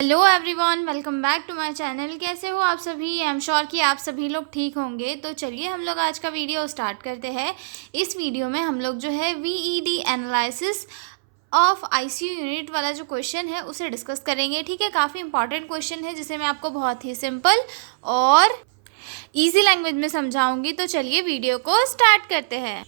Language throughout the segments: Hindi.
Hello everyone, welcome back to my channel. कैसे हो आप सभी? आई एम श्योर कि आप सभी लोग ठीक होंगे। तो चलिए हम लोग आज का वीडियो स्टार्ट करते हैं। इस वीडियो में हम लोग जो है वीईडी एनालिसिस ऑफ आईसीयू यूनिट वाला जो क्वेश्चन है उसे डिस्कस करेंगे। ठीक है, काफ़ी इंपॉर्टेंट क्वेश्चन है जिसे मैं आपको बहुत ही सिंपल और इजी लैंग्वेज में समझाऊंगी। तो चलिए वीडियो को स्टार्ट करते हैं।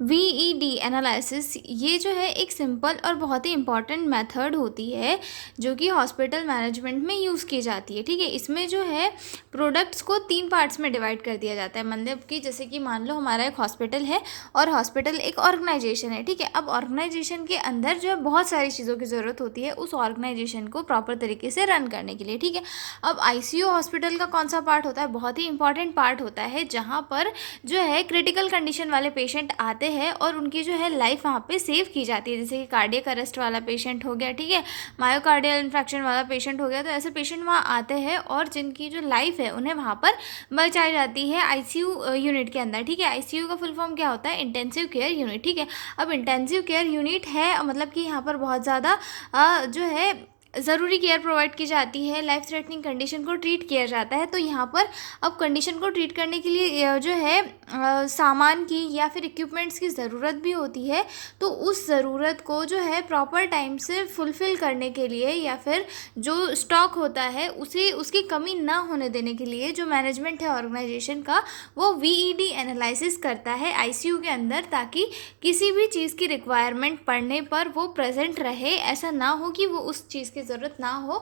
वीईडी एनालिसिस ये जो है एक सिंपल और बहुत ही इम्पॉर्टेंट मेथड होती है जो कि हॉस्पिटल मैनेजमेंट में यूज़ की जाती है। ठीक है, इसमें जो है प्रोडक्ट्स को 3 पार्ट्स में डिवाइड कर दिया जाता है। मतलब कि जैसे कि मान लो हमारा एक हॉस्पिटल है और हॉस्पिटल एक ऑर्गेनाइजेशन है। ठीक है, अब ऑर्गेनाइजेशन के अंदर जो है बहुत सारी चीज़ों की ज़रूरत होती है उस ऑर्गेनाइजेशन को प्रॉपर तरीके से रन करने के लिए। ठीक है, अब आईसीयू हॉस्पिटल का कौन सा पार्ट होता है? बहुत ही इंपॉर्टेंट पार्ट होता है जहाँ पर जो है क्रिटिकल कंडीशन वाले पेशेंट आते हैं और उनकी जो है लाइफ वहाँ पे सेव की जाती है। जैसे कि कार्डियक अरेस्ट वाला पेशेंट हो गया, ठीक है, मायोकार्डियल इन्फेक्शन वाला पेशेंट हो गया। तो ऐसे पेशेंट वहाँ आते हैं और जिनकी जो लाइफ है उन्हें वहाँ पर बचाई जाती है आईसीयू यूनिट के अंदर। ठीक है, आईसीयू का फुल फॉर्म क्या होता है? Intensive care unit. ठीक है, अब इंटेंसिव केयर यूनिट है मतलब कि यहाँ पर बहुत ज़्यादा जो है ज़रूरी केयर प्रोवाइड की जाती है, लाइफ थ्रेटनिंग कंडीशन को ट्रीट किया जाता है। तो यहाँ पर अब कंडीशन को ट्रीट करने के लिए जो है सामान की या फिर इक्विपमेंट्स की ज़रूरत भी होती है। तो उस ज़रूरत को जो है प्रॉपर टाइम से फुलफ़िल करने के लिए या फिर जो स्टॉक होता है उसे उसकी कमी ना होने देने के लिए जो मैनेजमेंट है ऑर्गेनाइजेशन का वो वीईडी एनालिसिस करता है आईसीयू के अंदर, ताकि किसी भी चीज़ की रिक्वायरमेंट पड़ने पर वो प्रेजेंट रहे। ऐसा ना हो कि वो उस चीज़ की ज़रूरत ना हो,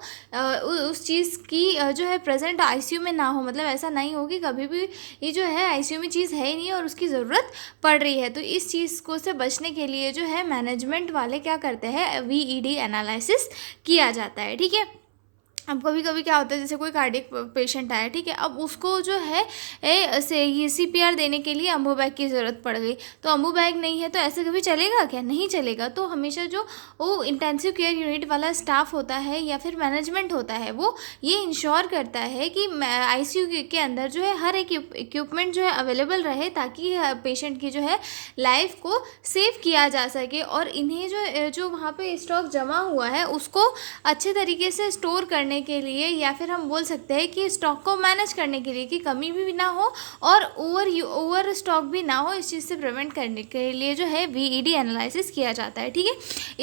उस चीज़ की जो है प्रेजेंट आईसीयू में ना हो। मतलब ऐसा नहीं हो कि कभी भी ये जो है आईसीयू में चीज़ है ही नहीं और उसकी ज़रूरत पड़ रही है। तो इस चीज़ को से बचने के लिए जो है मैनेजमेंट वाले क्या करते हैं? वीईडी एनालिसिस किया जाता है। ठीक है, अब कभी कभी क्या होता है, जैसे कोई कार्डियक पेशेंट आया, ठीक है, अब उसको जो है ये सीपीआर देने के लिए अम्बू बैग की ज़रूरत पड़ गई। तो अम्बू बैग नहीं है तो ऐसे कभी चलेगा क्या? नहीं चलेगा। तो हमेशा जो वो इंटेंसिव केयर यूनिट वाला स्टाफ होता है या फिर मैनेजमेंट होता है वो ये इंश्योर करता है कि आईसीयू के अंदर जो है हर एक इक्विपमेंट जो है अवेलेबल रहे, ताकि पेशेंट की जो है लाइफ को सेव किया जा सके और इन्हें जो जो वहाँ पे स्टॉक जमा हुआ है उसको अच्छे तरीके से स्टोर करने के लिए या फिर हम बोल सकते हैं कि स्टॉक को मैनेज करने के लिए कि कमी भी ना हो और ओवर स्टॉक भी ना हो, इस चीज़ से प्रिवेंट करने के लिए जो है वीईडी एनालिसिस किया जाता है। ठीक है,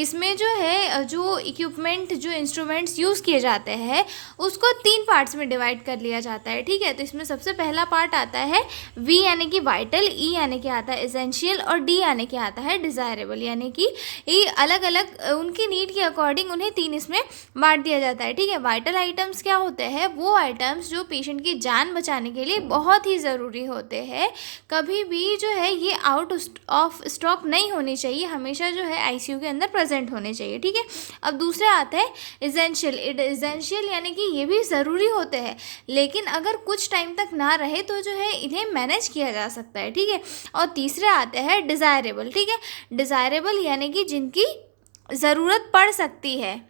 इसमें जो है जो इक्विपमेंट जो इंस्ट्रूमेंट्स यूज़ किए जाते हैं उसको 3 पार्ट्स में डिवाइड कर लिया जाता है। ठीक है, तो इसमें सबसे पहला पार्ट आता है वी यानी कि वाइटल, ई यानी कि आता है एसेंशियल और डी यानी कि आता है डिज़ायरेबल। यानी कि ये अलग अलग उनकी नीड के अकॉर्डिंग उन्हें 3 इसमें बांट दिया जाता है। ठीक है, वाइटल आइटम्स क्या होते हैं? वो आइटम्स जो पेशेंट की जान बचाने के लिए बहुत ही ज़रूरी होते हैं। कभी भी जो है ये आउट ऑफ स्टॉक नहीं होनी चाहिए, हमेशा जो है आईसीयू के अंदर प्रेजेंट होने चाहिए। ठीक है, अब दूसरा आता है एसेंशियल। एसेंशियल यानी कि ये भी ज़रूरी होते हैं, लेकिन अगर कुछ टाइम तक ना रहे तो जो है इन्हें मैनेज किया जा सकता है। ठीक है, और तीसरा आता है डिज़ायरेबल। ठीक है, डिज़ायरेबल यानी कि जिनकी ज़रूरत पड़ सकती है,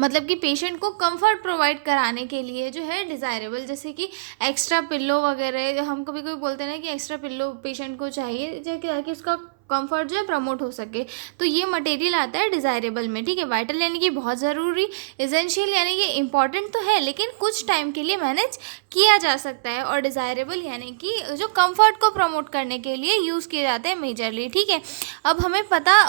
मतलब कि पेशेंट को कंफर्ट प्रोवाइड कराने के लिए जो है डिज़ायरेबल, जैसे कि एक्स्ट्रा पिल्लो वगैरह। हम कभी कभी बोलते हैं ना कि एक्स्ट्रा पिल्लो पेशेंट को चाहिए ताकि उसका कंफर्ट जो है प्रमोट हो सके। तो ये मटेरियल आता है डिज़ायरेबल में। ठीक है, वाइटल यानी कि बहुत ज़रूरी, एसेंशियल यानी कि इंपॉर्टेंट तो है लेकिन कुछ टाइम के लिए मैनेज किया जा सकता है, और डिज़ायरेबल यानी कि जो कंफर्ट को प्रमोट करने के लिए यूज़ किए जाते हैं मेजरली। ठीक है, अब हमें पता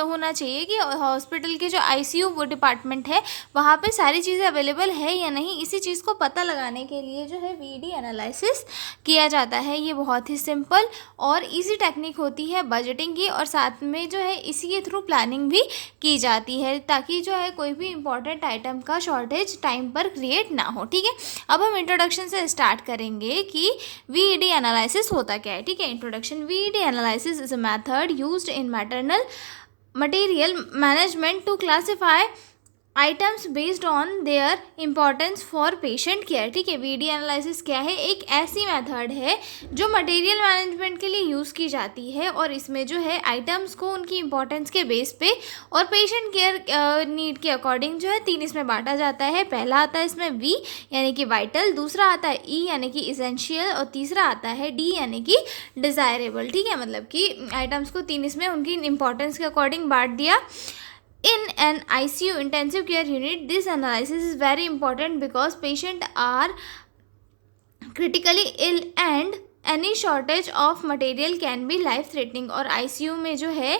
होना चाहिए कि हॉस्पिटल के जो आईसीयू डिपार्टमेंट है वहाँ पे सारी चीज़ें अवेलेबल है या नहीं। इसी चीज़ को पता लगाने के लिए जो है वीडी एनालिसिस किया जाता है। ये बहुत ही सिंपल और इजी टेक्निक होती है बजटिंग की, और साथ में जो है इसी के थ्रू प्लानिंग भी की जाती है ताकि जो है कोई भी इंपॉर्टेंट आइटम का शॉर्टेज टाइम पर क्रिएट ना हो। ठीक है, अब हम इंट्रोडक्शन से स्टार्ट करेंगे कि वीडी एनालिसिस होता क्या है। ठीक है, introduction. VD analysis is a method used in maternal material management to classify items based on their importance for patient care. ठीक है, वीडी एनालिसिस क्या है? एक ऐसी मेथड है जो मटेरियल मैनेजमेंट के लिए यूज़ की जाती है और इसमें जो है आइटम्स को उनकी इम्पोर्टेंस के बेस पे और पेशेंट केयर नीड के अकॉर्डिंग जो है 3 इसमें बांटा जाता है। पहला आता है इसमें वी यानी कि वाइटल, दूसरा आता है ई यानी कि इसेंशियल और तीसरा आता है डी यानी कि डिज़ायरेबल। ठीक है, मतलब कि आइटम्स को 3 इसमें उनकी इम्पोर्टेंस के अकॉर्डिंग बांट दिया। In an ICU intensive care unit, this analysis is very important because patients are critically ill and any shortage of material can be life threatening. और आईसीयू में जो है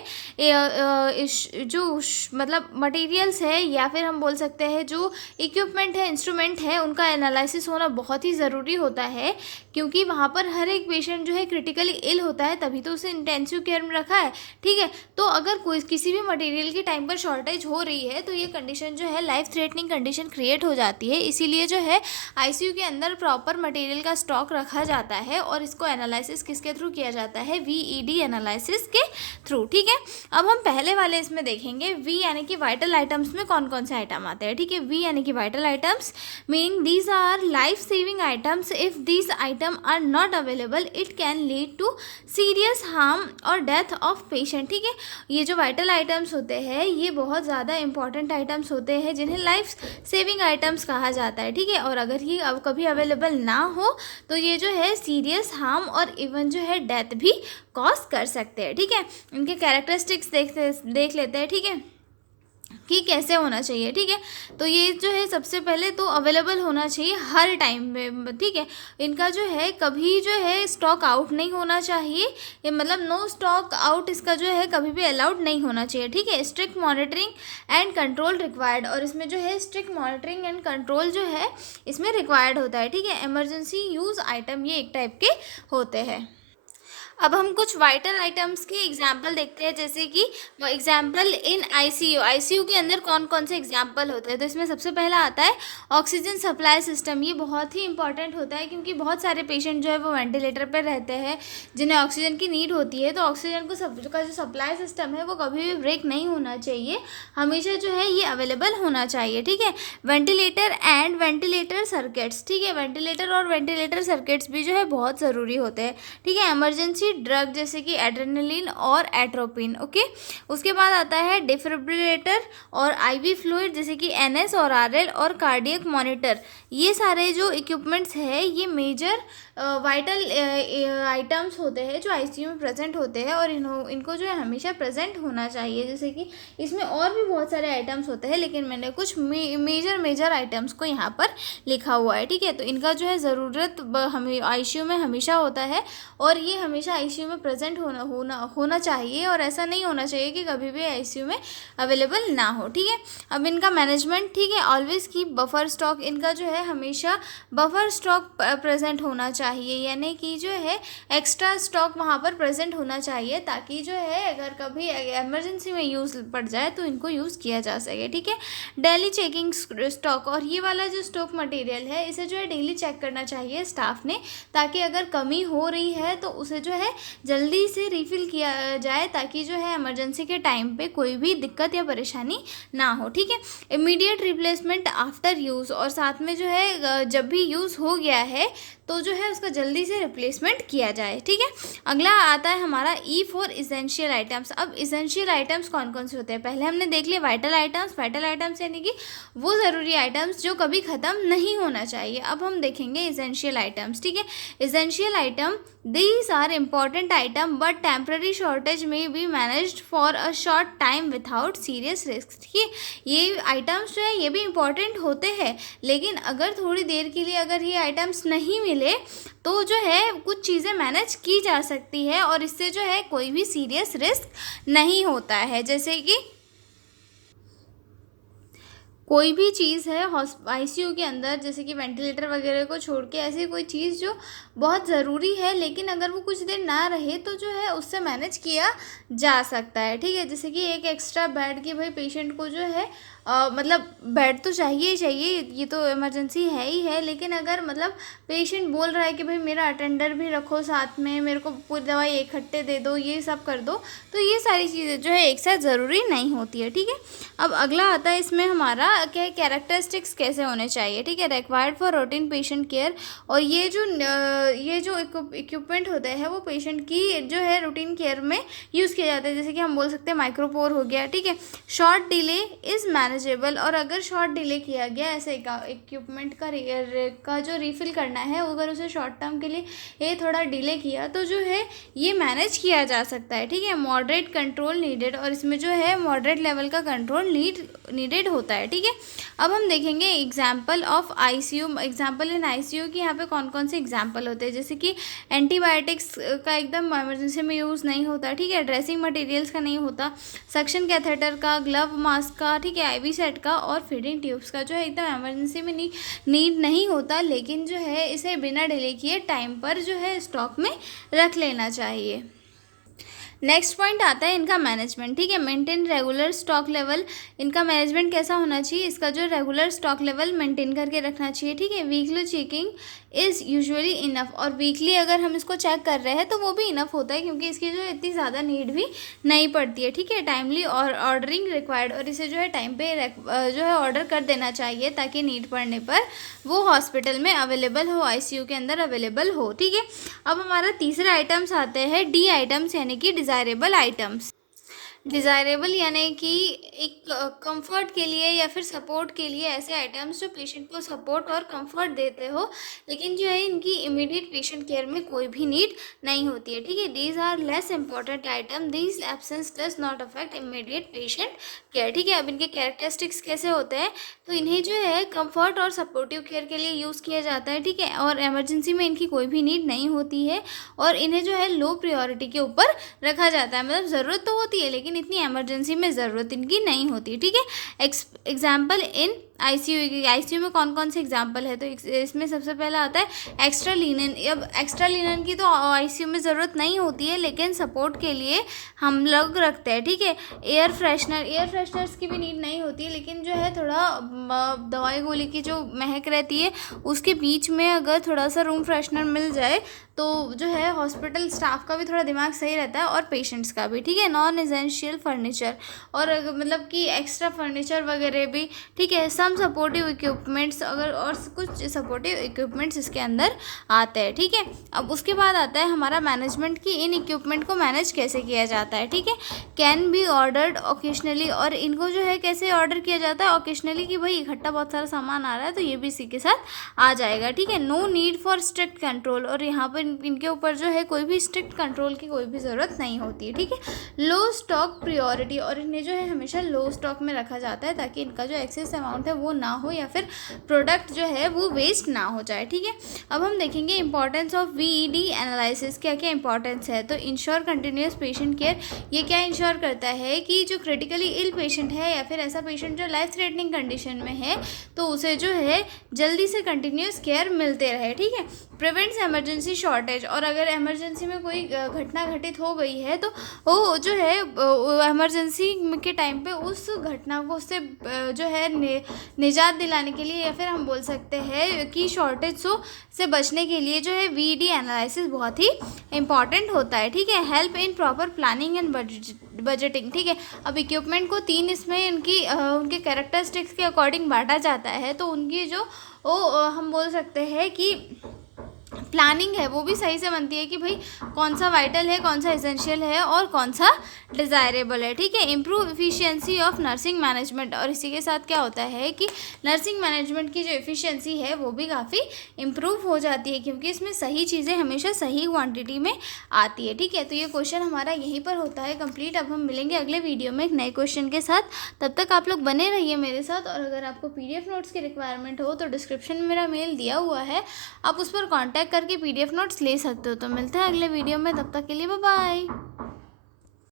मतलब मटेरियल्स है या फिर हम बोल सकते हैं जो इक्विपमेंट है, इंस्ट्रूमेंट है, उनका एनालिसिस होना बहुत ही ज़रूरी होता है, क्योंकि वहाँ पर हर एक पेशेंट जो है क्रिटिकली इल होता है, तभी तो उसे इंटेंसिव केयर में रखा है। ठीक है, तो अगर कोई किसी भी मटेरियल की टाइम पर शॉर्टेज हो रही है तो ये कंडीशन जो है लाइफ थ्रेटनिंग कंडीशन क्रिएट हो जाती है। इसीलिए जो है आईसीयू के अंदर प्रॉपर मटेरियल का स्टॉक रखा जाता है और इसको एनालिसिस किसके थ्रू किया जाता है, वीईडी एनालिसिस के थ्रू। ठीक है, अब हम पहले वाले इसमें देखेंगे वी यानी कि वाइटल आइटम्स में कौन कौन से आइटम आते हैं। ठीक है, वी यानी कि vital items meaning these are life saving items. If these item are not available it can lead to serious harm और डेथ ऑफ पेशेंट। ठीक है, ये जो वाइटल आइटम्स होते हैं ये बहुत ज़्यादा इंपॉर्टेंट आइटम्स होते हैं जिन्हें लाइफ सेविंग आइटम्स कहा जाता है। ठीक है, और अगर ये अब कभी अवेलेबल ना हो तो ये जो है सीरियस हार्म और इवन जो है डेथ भी कॉज कर सकते हैं। ठीक है, इनके कैरेक्टरिस्टिक्स देख लेते हैं। ठीक है, कि कैसे होना चाहिए। ठीक है, तो ये जो है सबसे पहले तो अवेलेबल होना चाहिए हर टाइम में। ठीक है, इनका जो है कभी जो है स्टॉक आउट नहीं होना चाहिए, ये मतलब नो स्टॉक आउट इसका जो है कभी भी अलाउड नहीं होना चाहिए। ठीक है, strict monitoring and control required, और इसमें जो है स्ट्रिक्ट मॉनिटरिंग एंड कंट्रोल जो है इसमें रिक्वायर्ड होता है। ठीक है, इमरजेंसी यूज़ आइटम ये एक टाइप के होते हैं। अब हम कुछ वाइटल आइटम्स के एग्जाम्पल देखते हैं, जैसे कि एग्जाम्पल इन आईसीयू। आईसीयू के अंदर कौन कौन से एग्जाम्पल होते हैं, तो इसमें सबसे पहला आता है ऑक्सीजन सप्लाई सिस्टम। ये बहुत ही इंपॉर्टेंट होता है क्योंकि बहुत सारे पेशेंट जो है वो वेंटिलेटर पर रहते हैं जिन्हें ऑक्सीजन की नीड होती है, तो ऑक्सीजन का जो सप्लाई सिस्टम है वो कभी भी ब्रेक नहीं होना चाहिए, हमेशा जो है ये अवेलेबल होना चाहिए। ठीक है, वेंटिलेटर एंड वेंटिलेटर सर्किट्स। ठीक है, वेंटिलेटर और वेंटिलेटर सर्किट्स भी जो है बहुत ज़रूरी होते हैं। ठीक है, इमरजेंसी ड्रग जैसे कि एड्रेनलिन और एट्रोपिन। ओके, उसके बाद आता है डिफिब्रिलेटर और आईवी फ्लूइड जैसे कि एनएस और आरएल और कार्डियक मॉनिटर। ये सारे जो इक्विपमेंट्स हैं ये मेजर वाइटल आइटम्स होते हैं जो आईसीयू में प्रेजेंट होते हैं और इनको जो है हमेशा प्रेजेंट होना चाहिए। जैसे कि इसमें और भी बहुत सारे आइटम्स होते हैं लेकिन मैंने कुछ मेजर आइटम्स को यहाँ पर लिखा हुआ है। ठीक है, तो इनका जो है ज़रूरत हमें आईसीयू में हमेशा होता है और ये हमेशा आईसीयू में प्रेजेंट होना चाहिए और ऐसा नहीं होना चाहिए कि कभी भी आईसीयू में अवेलेबल ना हो। ठीक है, अब इनका मैनेजमेंट। ठीक है, ऑलवेज कीप बफर स्टॉक। इनका जो है हमेशा बफर स्टॉक प्रेजेंट होना चाहिए, यानी कि जो है एक्स्ट्रा स्टॉक वहाँ पर प्रेजेंट होना चाहिए ताकि जो है अगर कभी इमरजेंसी में यूज़ पड़ जाए तो इनको यूज़ किया जा सके। ठीक है, डेली चेकिंग स्टॉक, और ये वाला जो स्टॉक मटेरियल है इसे जो है डेली चेक करना चाहिए स्टाफ ने, ताकि अगर कमी हो रही है तो उसे जो है जल्दी से रिफ़िल किया जाए ताकि जो है इमरजेंसी के टाइम पे कोई भी दिक्कत या परेशानी ना हो। ठीक है, इमीडिएट रिप्लेसमेंट आफ्टर यूज़, और साथ में जो है जब भी यूज़ हो गया है तो जो है उसका जल्दी से रिप्लेसमेंट किया जाए। ठीक है, अगला आता है हमारा ई फॉर इसेंशियल आइटम्स। अब इसेंशियल आइटम्स कौन कौन से होते हैं, पहले हमने देख लिया वाइटल आइटम्स। वाइटल आइटम्स यानी कि वो ज़रूरी आइटम्स जो कभी ख़त्म नहीं होना चाहिए। अब हम देखेंगे इसेंशियल आइटम्स। ठीक है, essential item these are important item but temporary shortage may be managed for a short time without serious risk। ठीक है, ये आइटम्स जो है ये भी इम्पॉर्टेंट होते हैं लेकिन अगर थोड़ी देर के लिए अगर ये आइटम्स नहीं मिले तो जो है कुछ चीज़ें मैनेज की जा सकती है और इससे जो है कोई भी सीरियस रिस्क नहीं होता है। जैसे कि कोई भी चीज़ है आईसीयू के अंदर, जैसे कि वेंटिलेटर वगैरह को छोड़ के ऐसी कोई चीज़ जो बहुत ज़रूरी है लेकिन अगर वो कुछ देर ना रहे तो जो है उससे मैनेज किया जा सकता है। ठीक है, जैसे कि एक एक्स्ट्रा बेड की भाई पेशेंट को जो है मतलब बेड तो चाहिए ही चाहिए, ये तो इमरजेंसी है ही है, लेकिन अगर मतलब पेशेंट बोल रहा है कि भाई मेरा अटेंडर भी रखो साथ में, मेरे को पूरी दवाई इकट्ठे दे दो, ये सब कर दो, तो ये सारी चीज़ें जो है एक साथ ज़रूरी नहीं होती है। ठीक है, अब अगला आता है इसमें हमारा क्या कैरेक्टरिस्टिक्स कैसे होने चाहिए। ठीक है, required for routine patient care, और ये जो इक्विपमेंट होते हैं वो पेशेंट की जो है रूटीन केयर में यूज़ किए जाते हैं। जैसे कि हम बोल सकते हैं माइक्रोपोर हो गया। ठीक है, short delay is manage manageable, और अगर शॉर्ट डिले किया गया ऐसे इक्विपमेंट का जो रिफ़िल करना है, अगर उसे शॉर्ट टर्म के लिए ये थोड़ा डिले किया तो जो है ये मैनेज किया जा सकता है, ठीक है। मॉडरेट कंट्रोल नीडेड, और इसमें जो है मॉडरेट लेवल का कंट्रोल नीडेड होता है, ठीक है। अब हम देखेंगे example of ICU, example in ICU की यहाँ पे कौन कौन से एग्जाम्पल होते हैं, जैसे कि एंटीबायोटिक्स का एकदम इमरजेंसी में यूज़ नहीं होता, ठीक है। ड्रेसिंग मटेरियल्स का नहीं होता, सक्शन कैथेटर का, ग्लव मास्क का, ठीक है, आईवी सेट का और फीडिंग ट्यूब्स का जो है एकदम इमरजेंसी में नीड नहीं होता, लेकिन जो है इसे बिना डिले किए टाइम पर जो है स्टॉक में रख लेना चाहिए। नेक्स्ट पॉइंट आता है इनका मैनेजमेंट, ठीक है। मेंटेन रेगुलर स्टॉक लेवल, इनका मैनेजमेंट कैसा होना चाहिए, इसका जो रेगुलर स्टॉक लेवल मेंटेन करके रखना चाहिए, ठीक है। Weekly checking is usually enough, और वीकली अगर हम इसको चेक कर रहे हैं तो वो भी इनफ होता है, क्योंकि इसकी जो इतनी ज़्यादा नीड भी नहीं पड़ती है, ठीक है। टाइमली और ऑर्डरिंग रिक्वायर्ड, और इसे जो है टाइम पे जो है ऑर्डर कर देना चाहिए ताकि नीड पड़ने पर वो हॉस्पिटल में अवेलेबल हो, आईसीयू के अंदर अवेलेबल हो, ठीक है। अब हमारा तीसरा आइटम्स आते हैं डी आइटम्स, यानी कि डिज़ायरेबल आइटम्स। डिज़ायरेबल यानी कि एक कंफर्ट के लिए या फिर सपोर्ट के लिए ऐसे आइटम्स जो पेशेंट को सपोर्ट और कंफर्ट देते हो, लेकिन जो है इनकी इमीडिएट पेशेंट केयर में कोई भी नीड नहीं होती है, ठीक है। These are less important item, these absence does not affect immediate patient care, ठीक है। अब इनके कैरेक्टरिस्टिक्स कैसे होते हैं, तो इन्हें जो है कंफर्ट और सपोर्टिव केयर के लिए यूज़ किया जाता है, ठीक है, और इमरजेंसी में इनकी कोई भी नीड नहीं होती है, और इन्हें जो है लो प्रायोरिटी के ऊपर रखा जाता है, मतलब ज़रूरत तो होती है लेकिन इतनी इमरजेंसी में ज़रूरत इनकी नहीं होती, ठीक है। एग्जाम्पल इन आईसीयू की, आईसीयू में कौन कौन से एग्जाम्पल है, तो इसमें सबसे पहला आता है एक्स्ट्रा लिनन। अब एक्स्ट्रा लिनन की तो आईसीयू में ज़रूरत नहीं होती है, लेकिन सपोर्ट के लिए हम लोग रखते हैं, ठीक है। एयर फ्रेशनर्स की भी नीड नहीं होती है, लेकिन जो है थोड़ा दवाई गोली की जो महक रहती है उसके बीच में अगर थोड़ा सा रूम फ्रेशनर मिल जाए तो जो है हॉस्पिटल स्टाफ का भी थोड़ा दिमाग सही रहता है और पेशेंट्स का भी, ठीक है। नॉन एसेंशियल फर्नीचर, और मतलब कि एक्स्ट्रा फर्नीचर वगैरह भी, ठीक है। सम सपोर्टिव इक्विपमेंट्स, अगर और कुछ सपोर्टिव इक्विपमेंट्स इसके अंदर आते हैं, ठीक है। अब उसके बाद आता है हमारा मैनेजमेंट की, इन इक्विपमेंट को मैनेज कैसे किया जाता है, ठीक है। कैन बी ऑर्डर्ड ओकेशनली, और इनको जो है कैसे ऑर्डर किया जाता है ओकेशनली, कि भाई इकट्ठा बहुत सारा सामान आ रहा है तो ये भी इसी के साथ आ जाएगा, ठीक है। No need for strict control, और यहाँ पर इनके ऊपर जो है कोई भी स्ट्रिक्ट कंट्रोल की कोई भी ज़रूरत नहीं होती है, ठीक है। लो स्टॉक प्रियोरिटी, और इन्हें जो है हमेशा लो स्टॉक में रखा जाता है ताकि इनका जो एक्सेस अमाउंट है वो ना हो, या फिर प्रोडक्ट जो है वो वेस्ट ना हो जाए, ठीक है। अब हम देखेंगे इंपॉर्टेंस ऑफ वीईडी एनालिसिस, क्या क्या इंपॉर्टेंस है। तो इंश्योर कंटिन्यूस पेशेंट केयर, ये क्या इंश्योर करता है कि जो क्रिटिकली इल पेशेंट है या फिर ऐसा पेशेंट जो लाइफ थ्रेटनिंग कंडीशन में है तो उसे जो है जल्दी से कंटिन्यूस केयर मिलते रहे, ठीक है। प्रिवेंट्स इमरजेंसी शॉर्टेज, और अगर इमरजेंसी में कोई घटना घटित हो गई है तो वो जो है इमरजेंसी के टाइम पे उस घटना को उससे जो है निजात दिलाने के लिए, या फिर हम बोल सकते हैं कि शॉर्टेज से बचने के लिए जो है वीडी एनालिसिस बहुत ही इंपॉर्टेंट होता है, ठीक है। Help in proper planning and budgeting, ठीक है। अब इक्विपमेंट को तीन इसमें उनके कैरेक्टरिस्टिक्स के अकॉर्डिंग बांटा जाता है, तो उनकी जो हम बोल सकते हैं कि प्लानिंग है वो भी सही से बनती है कि भाई कौन सा वाइटल है, कौन सा एसेंशियल है और कौन सा डिज़ायरेबल है, ठीक है। Improve efficiency of nursing management, और इसी के साथ क्या होता है कि नर्सिंग मैनेजमेंट की जो एफिशिएंसी है वो भी काफ़ी इम्प्रूव हो जाती है, क्योंकि इसमें सही चीज़ें हमेशा सही क्वांटिटी में आती है, ठीक है। तो ये क्वेश्चन हमारा यहीं पर होता है कंप्लीट। अब हम मिलेंगे अगले वीडियो में एक नए क्वेश्चन के साथ, तब तक आप लोग बने रहिए मेरे साथ। और अगर आपको PDF नोट्स की रिक्वायरमेंट हो तो डिस्क्रिप्शन में मेरा मेल दिया हुआ है, आप उस पर कॉन्टैक्ट करके PDF नोट्स ले सकते हो। तो मिलते हैं अगले वीडियो में, तब तक के लिए बाय बाय।